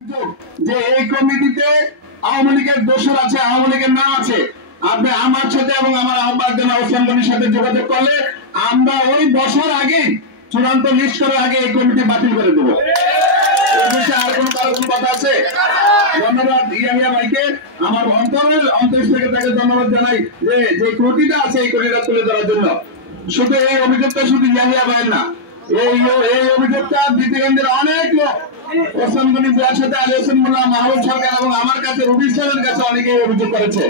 যে এই কমিটিতে আওয়ামী লীগের দোসর আছে, আওয়ামী লীগের নাম আছে। আপনি আমার সাথে এবং আমার আহ্বায়ক ওসমান গনির সাথে যোগাযোগ করলে আমরা ওই বছর আগে চূড়ান্ত লিস্ট করার আগে এই কমিটি বাতিল করে দেবো। আর কোন কথা আছে? ধন্যবাদ ইয়াহিয়া ভাইকে, আমার অন্তর থেকে তাকে ধন্যবাদ জানাই যে ত্রুটিটা আছে এই কোটিটা তুলে ধরার জন্য। শুধু এই অভিযোগটা শুধু ইয়াহিয়া ভাইয়ের না, এই অভিযোগটা দিদিগঞ্জের অনেক লোক ওসমান গনি ভাইয়ের সাথে আলী হোসেন মোল্লা, মাহবুব সরকার এবং আমার কাছে রবি সাহেবের কাছে অনেকেই অভিযোগ করেছে।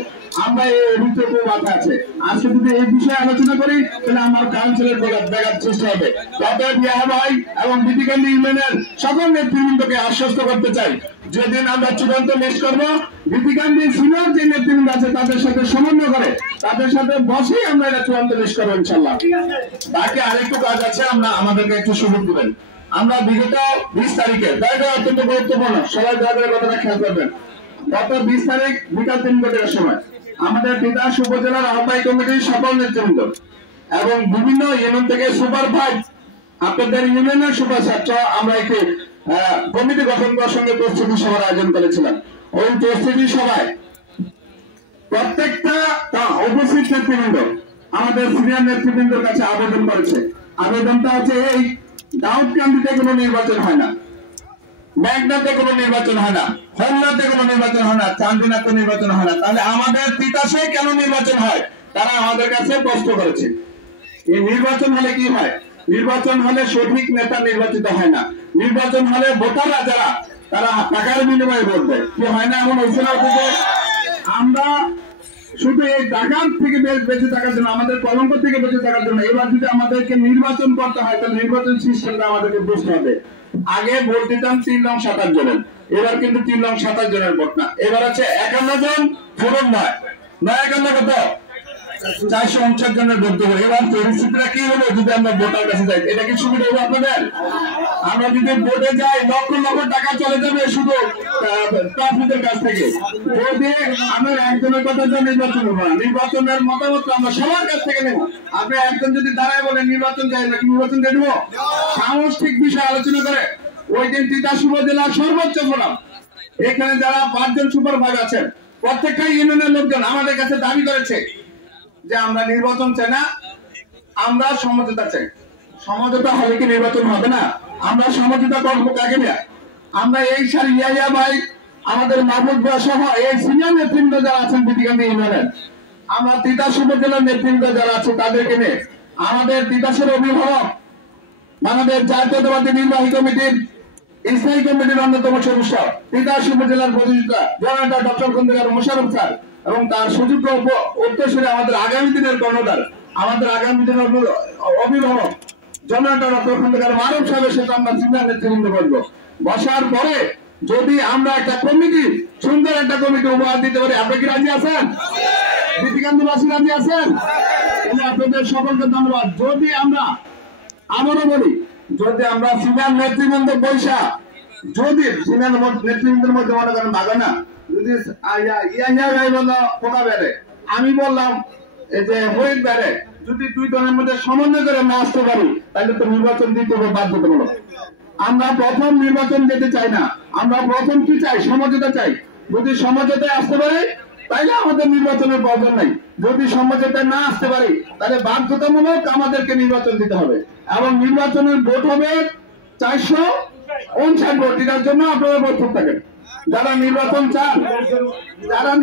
আমরা এই অভিযোগের মাথা আছে। আজকে যদি এই বিষয়ে আলোচনা করি তাহলে আমার কাউন্সিলের দেখার চেষ্টা হবে। তবে ইয়াহিয়া ভাই এবং দিদিগঞ্জ ইউনিয়নের সকল নেতৃবৃন্দকে আশ্বস্ত করতে চাই, যেদিন আমরা চূড়ান্ত লিস্ট করবো দিদিগঞ্জের সিনিয়র যে নেতৃবৃন্দ আছে তাদের সাথে সমন্বয় করে তাদের সাথে বসেই আমরা এটা চূড়ান্ত লিস্ট করবো ইনশাল্লাহ। বাকি আরেকটু কাজ আছে, আমাদেরকে একটু সুযোগ দিবেন। আমরা বিগত 20 তারিখে এটা অত্যন্ত গুরুত্বপূর্ণ, সবাই দয়া করে কথাটা খেয়াল করবেন। গত 20 তারিখ বিকাল 3 ঘটিকার সময় আমাদের তিতাস উপজেলার আহ্বায়ক কমিটির সকল নেতৃবৃন্দ এবং বিভিন্ন ইউনিয়ন থেকে সুপারভাইজ আপনাদের ইউনিয়নের সুপারভাইজ আমরা একটি কমিটি গঠন করার সঙ্গে প্রস্তুতি সভার আয়োজন করেছিলাম। ওই প্রস্তুতি সভায় প্রত্যেকটা উপস্থিত নেতৃবৃন্দ আমাদের সিনিয়র নেতৃবৃন্দের কাছে আবেদন করেছে। আবেদনটা হচ্ছে এই দাউদকান্দিতে কোনো নির্বাচন হয় না, মেঘনাতে কোনো নির্বাচন হয় না, হোমনাতে কোনো নির্বাচন হয় না, চান্দিনাতে নির্বাচন হয় না, তাহলে আমাদের তিতাসে কেন নির্বাচন হয়? তারা আমাদের কাছে প্রশ্ন করেছে। এই নির্বাচন হলে কি হয়? নির্বাচন হলে সঠিক নেতা নির্বাচিত হয় না। নির্বাচন হলে ভোটাররা যারা তারা টাকার বিনিময়ে ভোট দেয়। কি হয় না এমন হয়েছে না? আমরা শুধু এই টাকার থেকে বেঁচে থাকার জন্য, আমাদের কলঙ্ক থেকে বেঁচে থাকার জন্য এবার যদি আমাদেরকে নির্বাচন করতে হয় তাহলে নির্বাচন সিস্টেমটা আমাদেরকে বুঝতে হবে। আগে ভোট দিতাম 3 লক্ষ 27 জনের, এবার কিন্তু 3 লক্ষ 27 জনের ভোট না, এবার আছে 51 জন পূরণ নয় 51 কত 459 জনের ভোট দেবো। এবার পরিস্থিতিটা কি হলো যদি আমরা ভোটার কাছে যাই? এটা কি সুবিধা হবে আপনাদের? আমরা যদি ভোটে যাই লক্ষ লক্ষ টাকা চলে যাবে শুধু প্রার্থীদের কাছ থেকে। যদি আমরা একজনের কথা নির্বাচন হবো না, নির্বাচনের মতামত আমরা সবার কাছ থেকে নেব। আপনি একজন যদি দাঁড়ায় বলে নির্বাচন চাই না, কি নির্বাচন দিয়ে দেবো? সামষ্টিক বিষয় আলোচনা করে ওই দিন তিতাস উপজেলার সর্বোচ্চ ফোরাম, এখানে যারা 5 জন সুপারভাইজার আছেন প্রত্যেকটা ইউনিয়নের লোকজন আমাদের কাছে দাবি করেছে যে আমরা নির্বাচন চাই না, আমরা সমঝোতা চাই। সমঝোতা হলে কি নির্বাচন হবে না? আমরা সমঝোতা করবো কাকে নিয়ে? আমরা এই সার ইয়াহিয়া ভাই, আমাদের মাহবুব ভাই সহ এই সিনিয়র নেতৃবৃন্দ যারা আছেন দিদিগঞ্জ ইউনিয়নের, আমরা তিতাস উপজেলার নেতৃবৃন্দ যারা আছে তাদেরকে নিয়ে আমাদের তিতাসের অভিভাবক, আমাদের জাতীয়তাবাদী নির্বাহী কমিটির স্থায়ী কমিটির অন্যতম সদস্য তিতাস উপজেলার প্রতিষ্ঠাতা জননেতা ডক্টর খন্দকার মোশাররফ স্যার এবং তার সুযোগ্য উত্তরসূরি আমাদের আগামী দিনের কর্ণধার, আমাদের আগামী দিনের অভিভাবক জননেতা ডক্টর খন্দকার মাহবুব সাহেবের সাথে আমরা সিনিয়র নেতৃবৃন্দ বলবো। বসার পরে যদি আমরা একটা কমিটি, সুন্দর একটা কমিটি উপহার দিতে পারি, আপনি কি রাজি আছেন? দিদিগঞ্জবাসী রাজি আছেন? আপনাদের সকলকে ধন্যবাদ। যদি আমরা আবারও বলি, যদি আমরা সিনিয়র নেতৃবৃন্দ বৈশা, যদি সিনিয়র নেতৃবৃন্দের মধ্যে মনে করেন ভালো না, যদি ইয়াহিয়া ভাই বললো পোকা বেড়ে, আমি বললাম এই যে হইত বেড়ে, যদি 2 দলের মধ্যে সমন্বয় করে না আসতে পারি তাহলে তো নির্বাচন দিতে হবে বাধ্যতামূলক। আমরা প্রথম নির্বাচন যেতে চাই না, আমরা প্রথম কি চাই? সমঝোতা চাই। যদি সমঝোতায় আসতে পারি তাইলে আমাদের নির্বাচনের প্রয়োজন নাই। যদি সমঝোতায় না আসতে পারি তাহলে বাধ্যতামূলক আমাদেরকে নির্বাচন দিতে হবে এবং নির্বাচনের ভোট হবে 459 ভোট। এটার জন্য আপনারা প্রস্তুত থাকেন। যারা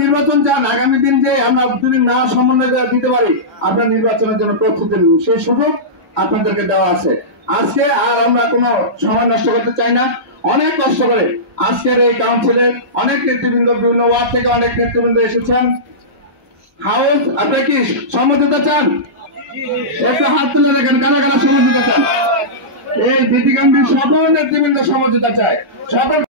নির্বাচন চান আগামী দিন যে আমরা যদি না সমন্বয় দিতে পারি আপনারা নির্বাচনের জন্য প্রস্তুতি নিন, সেই সুযোগ আপনাদেরকে দেওয়া আছে। আজকে আর আমরা কোনো সময় নষ্ট করতে চাই না। অনেক কষ্ট করে আজকের এই কাউন্সিলে অনেক নেতৃবৃন্দ, বিভিন্ন ওয়ার্ড থেকে অনেক নেতৃবৃন্দ এসেছেন। হাউস আপনি কি সমঝোতা চান? একটু হাত তুলে দেখেন কারা কারা সমঝোতা চান। এই দিদিগঞ্জের সকল নেতৃবৃন্দ সমঝোতা চায়। সকল